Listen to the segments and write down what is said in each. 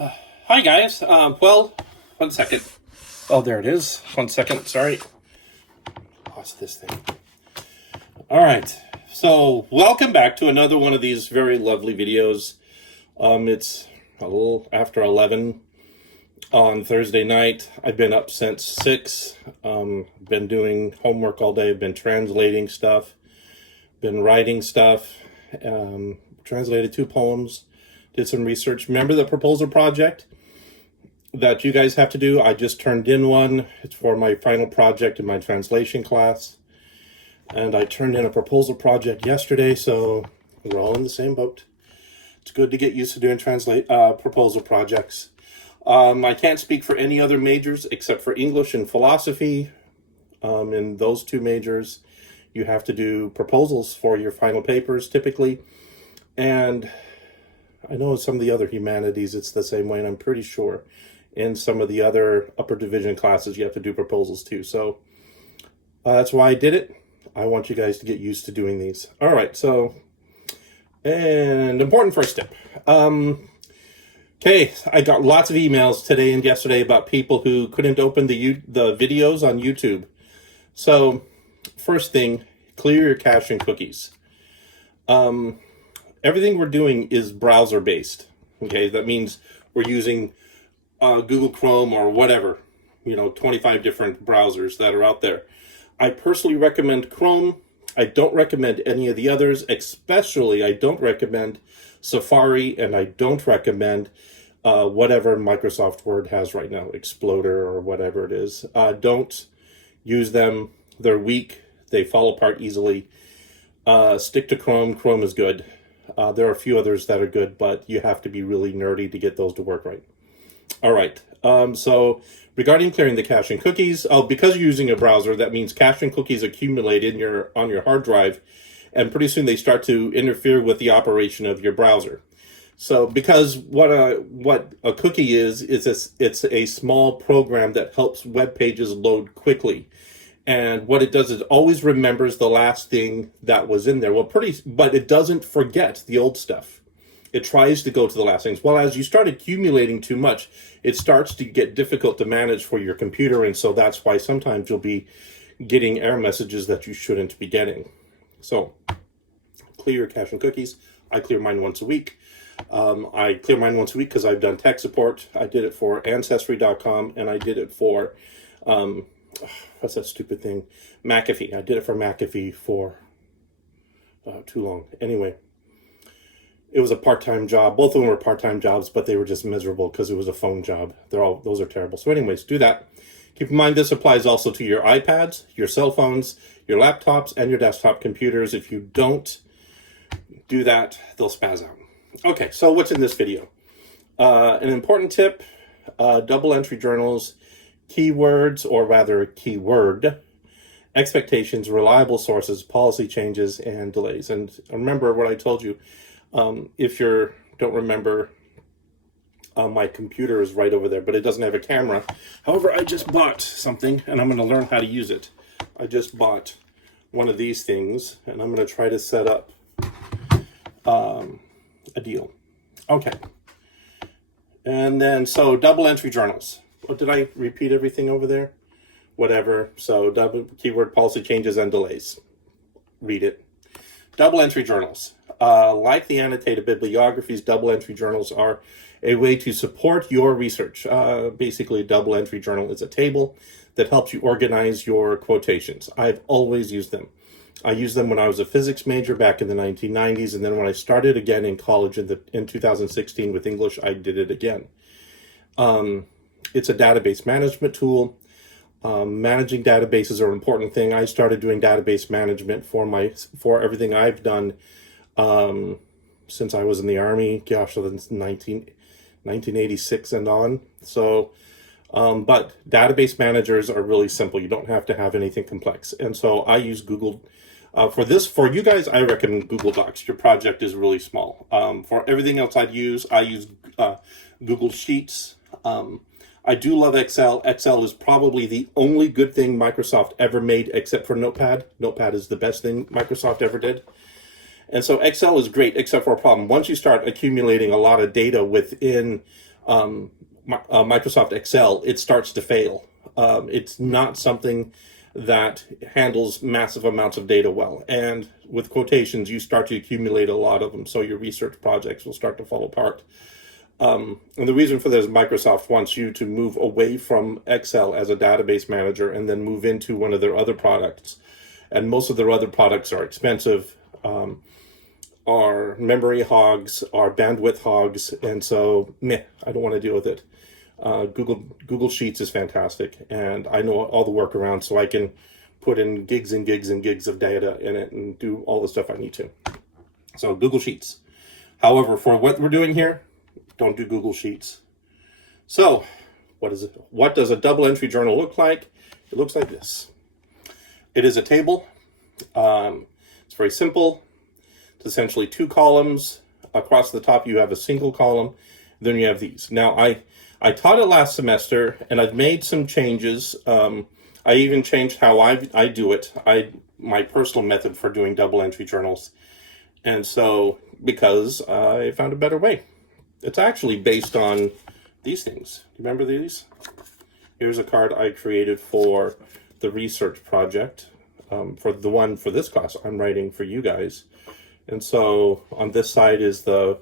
Hi guys, well, 1 second. Oh, there it is. 1 second, sorry. Lost this thing. All right, so welcome back to another one of these very lovely videos. It's a little after 11 on Thursday night. I've been up since 6. Been doing homework all day. I've been translating stuff, been writing stuff, translated 2 poems, did some research. Remember the proposal project that you guys have to do? I just turned in one. It's for my final project in my translation class. And I turned in a proposal project yesterday, so we're all in the same boat. It's good to get used to doing proposal projects. I can't speak for any other majors except for English and philosophy. In those 2 majors, you have to do proposals for your final papers typically. And I know in some of the other humanities it's the same way, and I'm pretty sure in some of the other upper division classes you have to do proposals too. So that's why I did it. I want you guys to get used to doing these. All right, so, and important first step. Okay, I got lots of emails today and yesterday about people who couldn't open the videos on YouTube. So first thing, clear your cache and cookies. Everything we're doing is browser based. Okay, that means we're using Google Chrome or whatever, 25 different browsers that are out there. I personally recommend Chrome. I don't recommend any of the others, especially I don't recommend Safari, and I don't recommend whatever Microsoft Word has right now, Exploder or whatever it is. Don't use them. They're weak. They fall apart easily. Stick to Chrome. Chrome is good. There are a few others that are good, but you have to be really nerdy to get those to work right. All right. So regarding clearing the cache and cookies, because you're using a browser, that means cache and cookies accumulate on your hard drive, and pretty soon they start to interfere with the operation of your browser. So because what a cookie is it's a small program that helps web pages load quickly. And what it does is it always remembers the last thing that was in there. But it doesn't forget the old stuff. It tries to go to the last things. Well, as you start accumulating too much, it starts to get difficult to manage for your computer. And so that's why sometimes you'll be getting error messages that you shouldn't be getting. So clear your cache and cookies. I clear mine once a week. I clear mine once a week because I've done tech support. I did it for Ancestry.com, and I did it for... what's that stupid thing? McAfee. I did it for McAfee for too long. Anyway, it was a part-time job. Both of them were part-time jobs, but they were just miserable because it was a phone job. Those are terrible. So anyways, do that. Keep in mind this applies also to your iPads, your cell phones, your laptops, and your desktop computers. If you don't do that, they'll spaz out. Okay, so what's in this video? An important tip, double entry journals, keywords, or rather keyword, expectations, reliable sources, policy changes, and delays. And remember what I told you. If you don't remember, my computer is right over there, but it doesn't have a camera. However, I just bought something, and I'm going to learn how to use it. I just bought one of these things, and I'm going to try to set up a deal. Okay. And then, so double entry journals. What, did I repeat everything over there? Whatever. So double keyword, policy changes, and delays. Read it. Double entry journals. Like the annotated bibliographies, double entry journals are a way to support your research. Basically, a double entry journal is a table that helps you organize your quotations. I've always used them. I used them when I was a physics major back in the 1990s, and then when I started again in college in 2016 with English, I did it again. It's a database management tool. Managing databases are an important thing. I started doing database management for everything I've done since I was in the Army. Gosh, since 1986 and on. So, but database managers are really simple. You don't have to have anything complex. And so I use Google. For you guys, I recommend Google Docs. Your project is really small. For everything else I use Google Sheets. I do love Excel. Excel is probably the only good thing Microsoft ever made except for Notepad. Notepad is the best thing Microsoft ever did. And so Excel is great except for a problem. Once you start accumulating a lot of data within Microsoft Excel, it starts to fail. It's not something that handles massive amounts of data well. And with quotations, you start to accumulate a lot of them, so your research projects will start to fall apart. And the reason for this, Microsoft wants you to move away from Excel as a database manager and then move into one of their other products. And most of their other products are expensive, are memory hogs, are bandwidth hogs, and so, I don't want to deal with it. Google Sheets is fantastic, and I know all the workarounds, so I can put in gigs and gigs and gigs of data in it and do all the stuff I need to. So Google Sheets. However, for what we're doing here, don't do Google Sheets. So what is it? What does a double entry journal look like? It looks like this. It is a table. It's very simple. It's essentially 2 columns. Across the top, you have a single column. Then you have these. Now, I taught it last semester, and I've made some changes. I even changed how I do it. My personal method for doing double entry journals. And so, because I found a better way. It's actually based on these things. Remember these? Here's a card I created for the research project, for this class I'm writing for you guys. And so on this side is the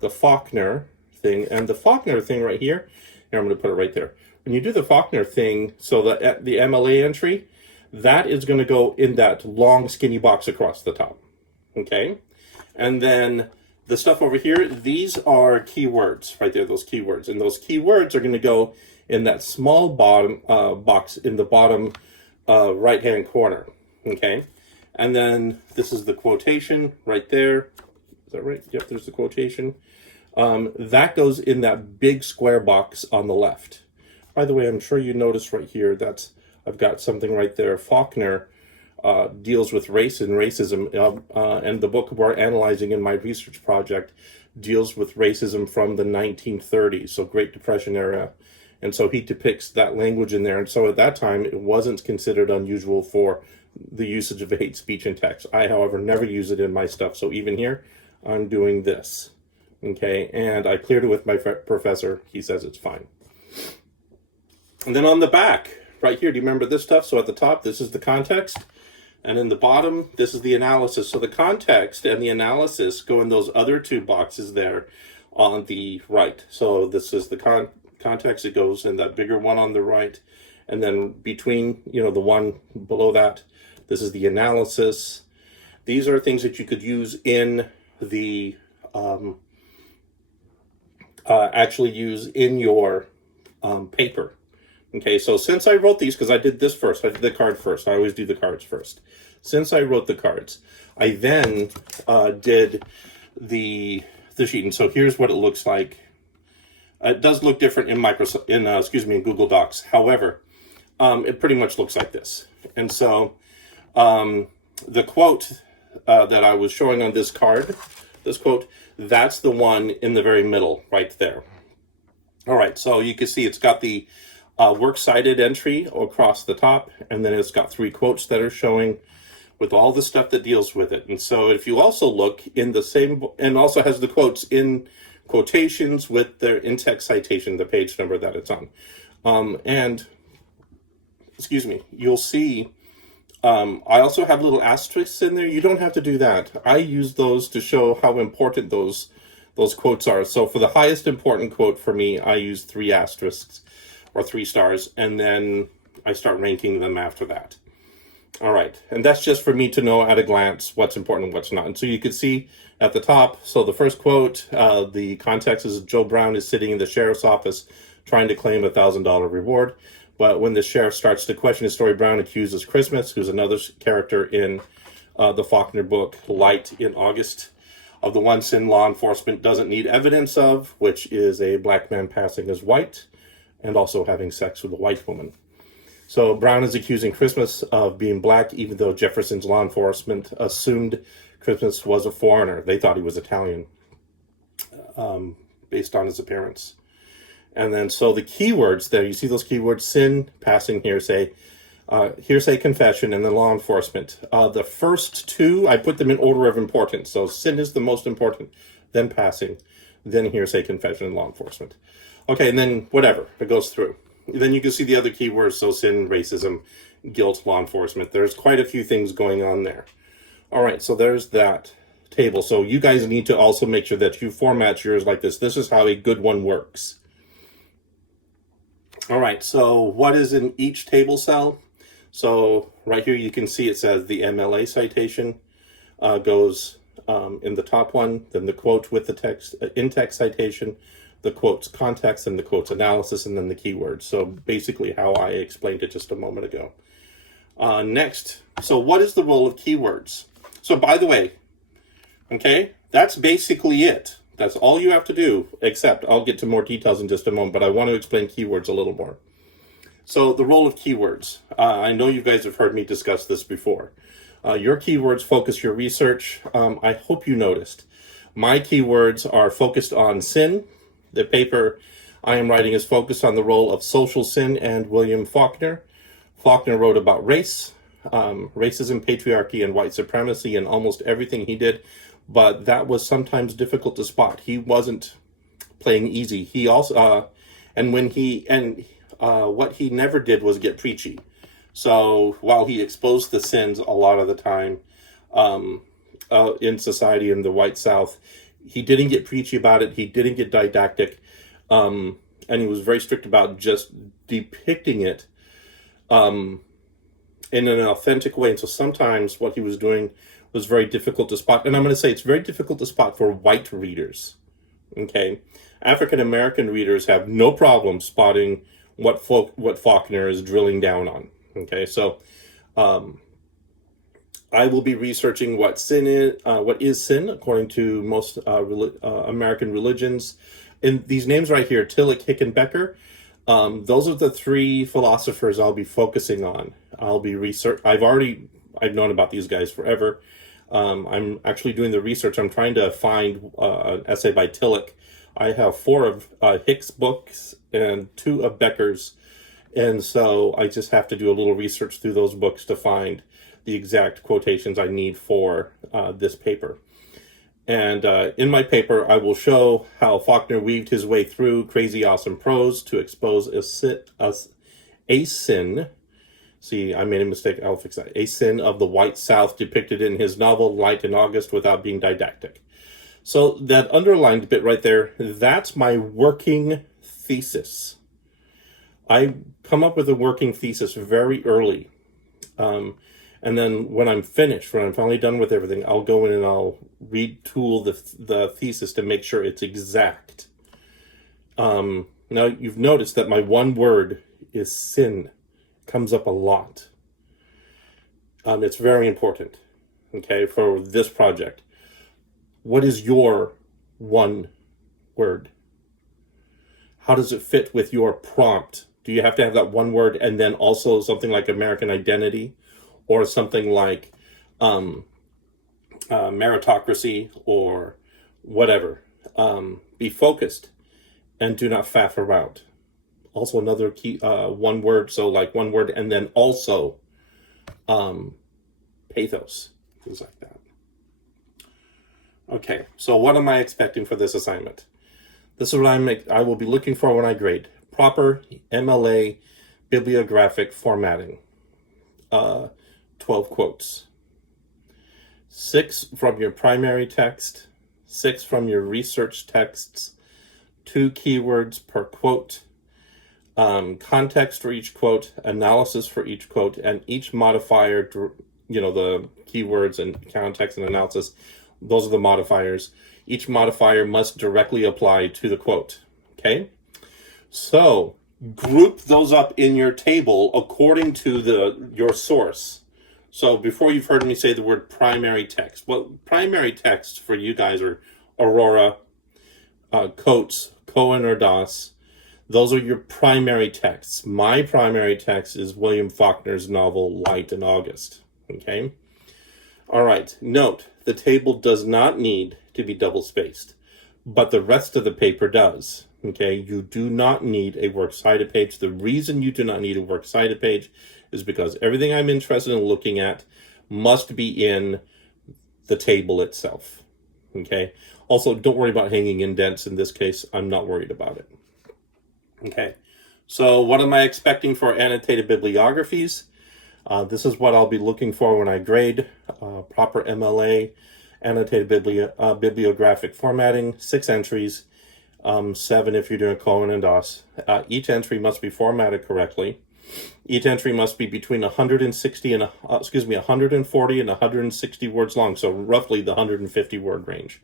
Faulkner thing, and the Faulkner thing right here I'm going to put it right there. When you do the Faulkner thing, so the MLA entry, that is going to go in that long skinny box across the top. Okay? And then the stuff over here, these are keywords right there, those keywords. And those keywords are going to go in that small bottom box in the bottom right-hand corner. Okay? And then this is the quotation right there. Is that right? Yep, there's the quotation. That goes in that big square box on the left. By the way, I'm sure you noticed right here that I've got something right there. Faulkner deals with race and racism, and the book we're analyzing in my research project deals with racism from the 1930s, so Great Depression era. And so he depicts that language in there. And so at that time, it wasn't considered unusual for the usage of hate speech in text. I, however, never use it in my stuff. So even here, I'm doing this. Okay, and I cleared it with my professor. He says it's fine. And then on the back, right here, do you remember this stuff? So at the top, this is the context. And in the bottom, this is the analysis. So the context and the analysis go in those other 2 boxes there on the right. So this is the context. It goes in that bigger one on the right. And then between, the one below that, this is the analysis. These are things that you could use in the... actually use in your paper. Okay, so since I wrote these, because I did this first, I did the card first. I always do the cards first. Since I wrote the cards, I then did the sheet. And so here's what it looks like. It does look different in in Google Docs. However, it pretty much looks like this. And so the quote that I was showing on this card, this quote, that's the one in the very middle right there. All right, so you can see it's got the works cited entry across the top, and then it's got 3 quotes that are showing with all the stuff that deals with it. And so if you also look in the same, and also has the quotes in quotations with their in-text citation, the page number that it's on. You'll see I also have little asterisks in there. You don't have to do that. I use those to show how important those quotes are. So for the highest important quote for me, I use 3 asterisks or 3 stars, and then I start ranking them after that. All right, and that's just for me to know at a glance what's important and what's not. And so you can see at the top, so the first quote, the context is Joe Brown is sitting in the sheriff's office trying to claim a $1,000 reward. But when the sheriff starts to question his story, Brown accuses Christmas, who's another character in the Faulkner book, Light in August, of the one sin law enforcement doesn't need evidence of, which is a black man passing as white and also having sex with a white woman. So Brown is accusing Christmas of being black, even though Jefferson's law enforcement assumed Christmas was a foreigner. They thought he was Italian, based on his appearance. And then, so the keywords there, you see those keywords, sin, passing, hearsay, confession, and then law enforcement. The first 2, I put them in order of importance. So sin is the most important, then passing. then hearsay, confession, and law enforcement. Okay, and then whatever, it goes through. Then you can see the other keywords, so sin, racism, guilt, law enforcement. There's quite a few things going on there. All right, so there's that table. So you guys need to also make sure that you format yours like this. This is how a good one works. All right, so what is in each table cell? So right here you can see it says the MLA citation goes in the top one, then the quote with the text, in-text citation, the quote's context, and the quote's analysis, and then the keywords. So basically how I explained it just a moment ago. Next, so what is the role of keywords? So by the way, okay, that's basically it. That's all you have to do, except I'll get to more details in just a moment, but I want to explain keywords a little more. So the role of keywords. I know you guys have heard me discuss this before. Your keywords focus your research. I hope you noticed. My keywords are focused on sin. The paper I am writing is focused on the role of social sin and William Faulkner. Faulkner wrote about race, racism, patriarchy, and white supremacy in almost everything he did, but that was sometimes difficult to spot. He wasn't playing easy. He also, what he never did was get preachy. So while he exposed the sins a lot of the time in society in the white South, he didn't get preachy about it. He didn't get didactic. And he was very strict about just depicting it in an authentic way. And so sometimes what he was doing was very difficult to spot. And I'm going to say it's very difficult to spot for white readers. Okay. African-American readers have no problem spotting what Faulkner is drilling down on. Okay. So, I will be researching what is sin according to most American religions. In these names right here, Tillich, Hick, and Becker, those are the three philosophers I'll be focusing on. I've known about these guys forever. I'm actually doing the research. I'm trying to find an essay by Tillich. I have 4 of Hick's books and 2 of Becker's. And so I just have to do a little research through those books to find the exact quotations I need for this paper. And in my paper, I will show how Faulkner weaved his way through crazy awesome prose to expose a sin. See, I made a mistake. I'll fix that. A sin of the white South depicted in his novel Light in August without being didactic. So that underlined bit right there, that's my working thesis. I come up with a working thesis very early. And then when I'm finished, when I'm finally done with everything, I'll go in and I'll retool the thesis to make sure it's exact. Now, you've noticed that my one word is sin. It comes up a lot. It's very important, okay, for this project. What is your one word? How does it fit with your prompt? Do you have to have that one word and then also something like American Identity or something like meritocracy or whatever? Be focused and do not faff around. Also another key, one word, so like one word and then also pathos, things like that. Okay, so what am I expecting for this assignment? This is what I will be looking for when I grade. Proper MLA bibliographic formatting. 12 quotes. 6 from your primary text. 6 from your research texts. 2 keywords per quote. Context for each quote. Analysis for each quote. And each modifier, the keywords and context and analysis, those are the modifiers. Each modifier must directly apply to the quote. Okay? So, group those up in your table according to your source. So, before you've heard me say the word primary text. Well, primary texts for you guys are Aurora, Coates, Cohen, or Doss. Those are your primary texts. My primary text is William Faulkner's novel, Light in August. Okay? All right. Note, the table does not need to be double-spaced, but the rest of the paper does. Okay? You do not need a works cited page. The reason you do not need a works cited page is because everything I'm interested in looking at must be in the table itself. Okay? Also, don't worry about hanging indents. In this case, I'm not worried about it. Okay, so what am I expecting for annotated bibliographies? This is what I'll be looking for when I grade. Proper MLA, annotated bibliographic formatting, 6 entries, 7 if you're doing colon and DOS. Each entry must be formatted correctly. Each entry must be between 140 and 160 words long, so roughly the 150 word range.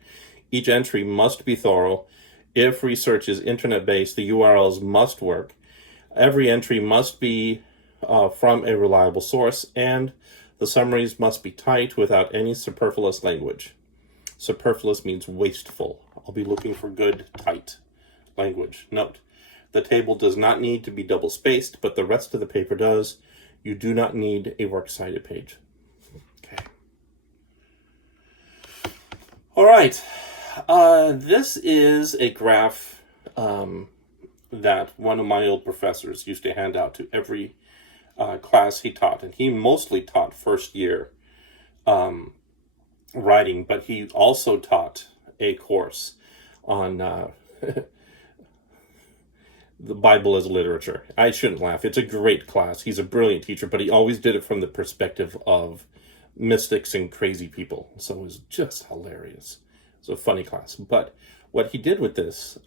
Each entry must be thorough. If research is internet-based, the URLs must work. Every entry must be from a reliable source, and the summaries must be tight without any superfluous language. Superfluous means wasteful. I'll be looking for good, tight language. Note, the table does not need to be double-spaced, but the rest of the paper does. You do not need a works cited page. Okay. All right. This is a graph that one of my old professors used to hand out to every class he taught, and he mostly taught first year writing, but he also taught a course on the Bible as literature. I shouldn't laugh. It's a great class. He's a brilliant teacher, but he always did it from the perspective of mystics and crazy people. So it was just hilarious. It's a funny class. But what he did with this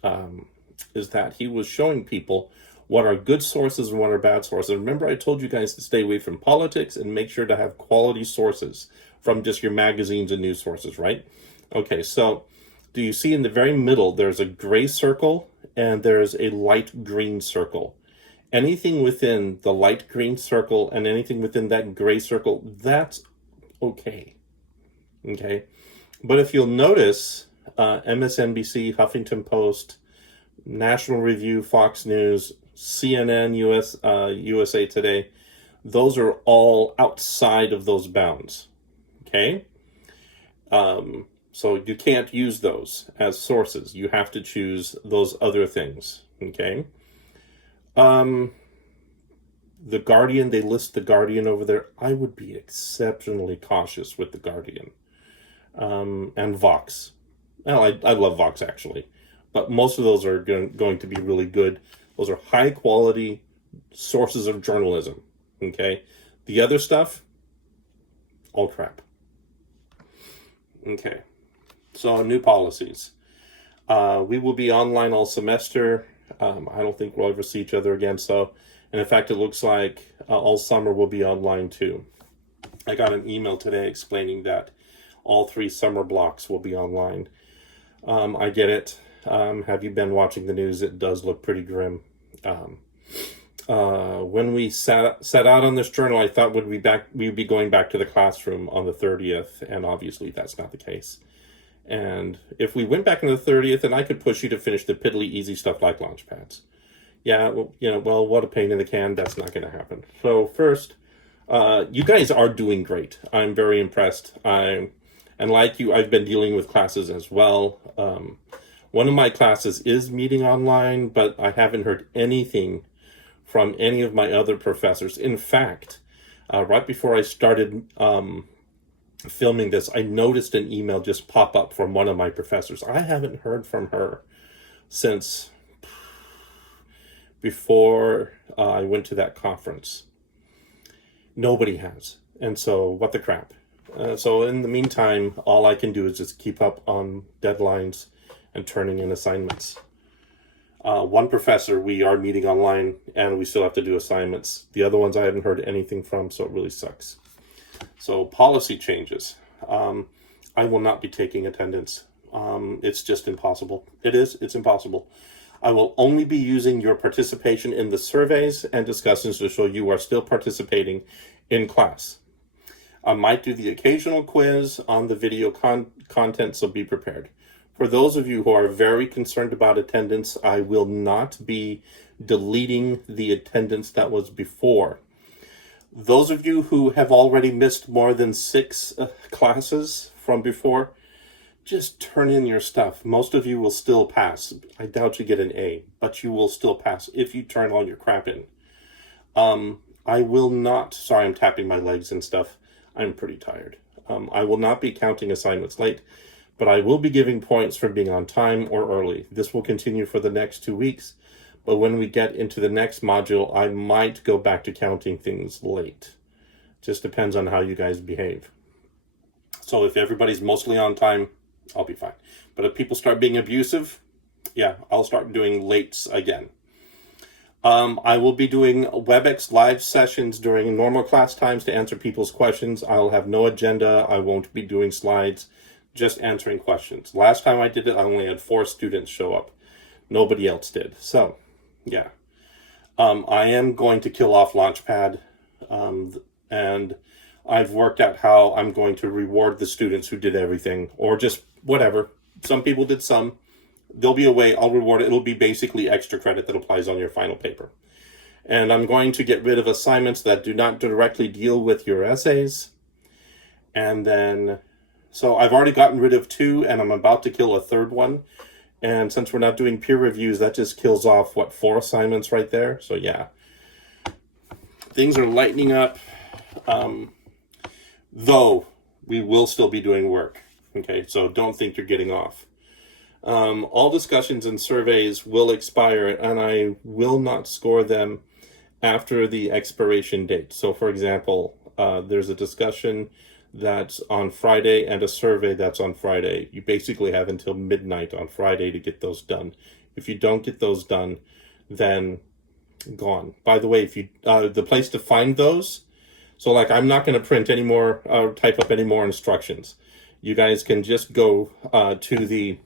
is that he was showing people what are good sources and what are bad sources. Remember, I told you guys to stay away from politics and make sure to have quality sources from just your magazines and news sources, right? Okay, so do you see in the very middle, there's a gray circle and there's a light green circle. Anything within the light green circle and anything within that gray circle, that's okay. Okay? But if you'll notice, MSNBC, Huffington Post, National Review, Fox News, CNN, USA Today, those are all outside of those bounds. Okay? So you can't use those as sources. You have to choose those other things. Okay? The Guardian, they list the Guardian over there. I would be exceptionally cautious with the Guardian. And Vox. Well, I love Vox actually. But most of those are going to be really good. Those are high quality sources of journalism. Okay? The other stuff, all crap. Okay. So, new policies. We will be online all semester. I don't think we'll ever see each other again. So, and in fact, it looks like all summer we'll be online too. I got an email today explaining that all 3 summer blocks will be online. I get it. Have you been watching the news? It does look pretty grim. When we set out on this journal, I thought we'd be going back to the classroom on the 30th, and obviously that's not the case. And if we went back on the 30th, then I could push you to finish the piddly easy stuff like Launchpads. Yeah, well, what a pain in the can. That's not going to happen. So first, you guys are doing great. I'm very impressed. And like you, I've been dealing with classes as well. One of my classes is meeting online, but I haven't heard anything from any of my other professors. In fact, right before I started filming this, I noticed an email just pop up from one of my professors. I haven't heard from her since before I went to that conference. Nobody has. And so, what the crap? So in the meantime, all I can do is just keep up on deadlines and turning in assignments. One professor, we are meeting online, and we still have to do assignments. The other ones I haven't heard anything from, so it really sucks. So policy changes. I will not be taking attendance. It's just impossible. It's impossible. I will only be using your participation in the surveys and discussions to show you are still participating in class. I might do the occasional quiz on the video content, so be prepared. For those of you who are very concerned about attendance, I will not be deleting the attendance that was before. Those of you who have already missed more than 6 classes from before, just turn in your stuff. Most of you will still pass. I doubt you get an A, but you will still pass if you turn all your crap in. I will not, sorry, I'm tapping my legs and stuff. I'm pretty tired. I will not be counting assignments late, but I will be giving points for being on time or early. This will continue for the next 2 weeks, but when we get into the next module, I might go back to counting things late. Just depends on how you guys behave. So if everybody's mostly on time, I'll be fine. But if people start being abusive, yeah, I'll start doing lates again. I will be doing WebEx live sessions during normal class times to answer people's questions. I'll have no agenda. I won't be doing slides, just answering questions. Last time I did it, I only had 4 students show up. Nobody else did. So, yeah. I am going to kill off Launchpad, and I've worked out how I'm going to reward the students who did everything, or just whatever. Some people did some. There'll be a way I'll reward it. It'll be basically extra credit that applies on your final paper. And I'm going to get rid of assignments that do not directly deal with your essays. And then, so I've already gotten rid of 2, and I'm about to kill a 3rd one. And since we're not doing peer reviews, that just kills off, 4 assignments right there? So yeah, things are lightening up, though we will still be doing work. Okay, so don't think you're getting off. All discussions and surveys will expire, and I will not score them after the expiration date. So for example, there's a discussion that's on Friday and a survey that's on Friday. You basically have until midnight on Friday to get those done. If you don't get those done, then gone. By the way, if you the place to find those, so like I'm not going to print anymore, type up any more instructions. You guys can just go to the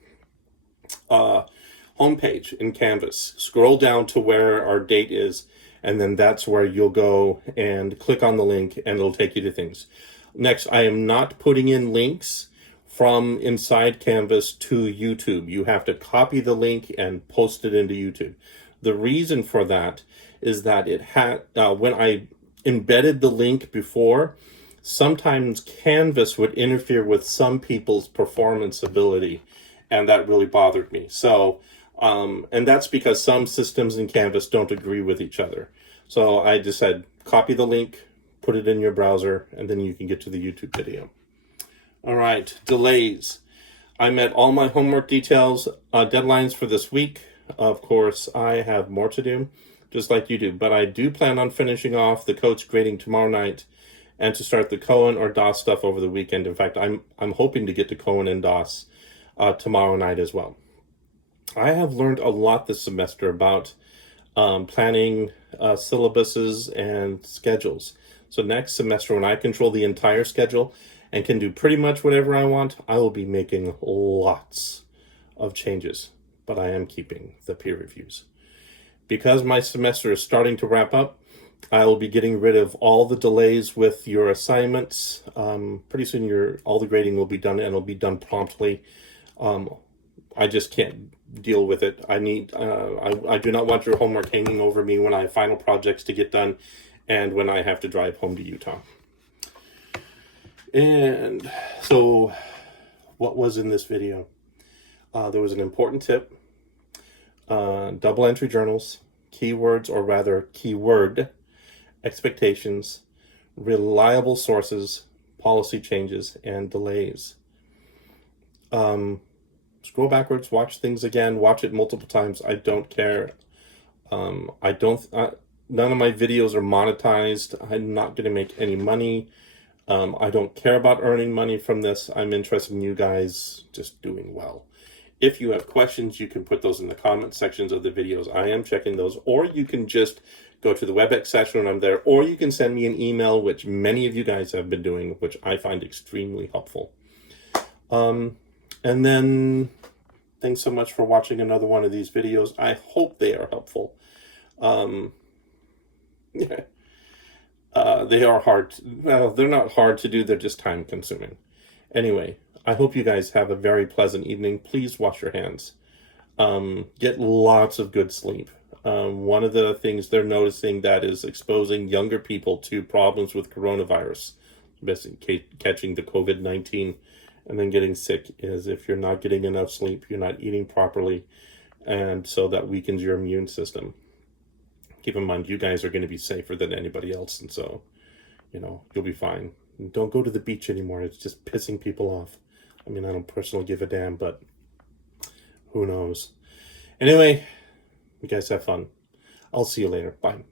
homepage in Canvas, scroll down to where our date is, and then that's where you'll go and click on the link, and it'll take you to things. Next, I am not putting in links from inside Canvas to YouTube. You have to copy the link and post it into YouTube. The reason for that is that it had when I embedded the link before, sometimes Canvas would interfere with some people's performance ability, and that really bothered me. So, and that's because some systems in Canvas don't agree with each other. So I just said, copy the link, put it in your browser, and then you can get to the YouTube video. All right, delays. I met all my homework details, deadlines for this week. Of course, I have more to do, just like you do, but I do plan on finishing off the coach grading tomorrow night and to start the Cohen or DOS stuff over the weekend. In fact, I'm hoping to get to Cohen and DOS tomorrow night as well. I have learned a lot this semester about planning syllabuses and schedules. So next semester, when I control the entire schedule and can do pretty much whatever I want, I will be making lots of changes, but I am keeping the peer reviews. Because my semester is starting to wrap up, I will be getting rid of all the delays with your assignments. Pretty soon all the grading will be done, and it'll be done promptly. I just can't deal with it. I do not want your homework hanging over me when I have final projects to get done and when I have to drive home to Utah. And so what was in this video? There was an important tip. Double entry journals, keywords, or rather keyword expectations, reliable sources, policy changes, and delays. Scroll backwards, watch things again, watch it multiple times. I don't care. None of my videos are monetized. I'm not going to make any money. I don't care about earning money from this. I'm interested in you guys just doing well. If you have questions, you can put those in the comment sections of the videos. I am checking those, or you can just go to the WebEx session when I'm there, or you can send me an email, which many of you guys have been doing, which I find extremely helpful. And then thanks so much for watching another one of these videos. I hope they are helpful. They are hard. Well, they're not hard to do. They're just time consuming. Anyway, I hope you guys have a very pleasant evening. Please wash your hands. Get lots of good sleep. One of the things they're noticing that is exposing younger people to problems with coronavirus, basically catching the COVID-19 and then getting sick, is if you're not getting enough sleep, you're not eating properly, and so that weakens your immune system. Keep in mind, you guys are going to be safer than anybody else, and so, you'll be fine. Don't go to the beach anymore. It's just pissing people off. I mean, I don't personally give a damn, but who knows? Anyway, you guys have fun. I'll see you later. Bye.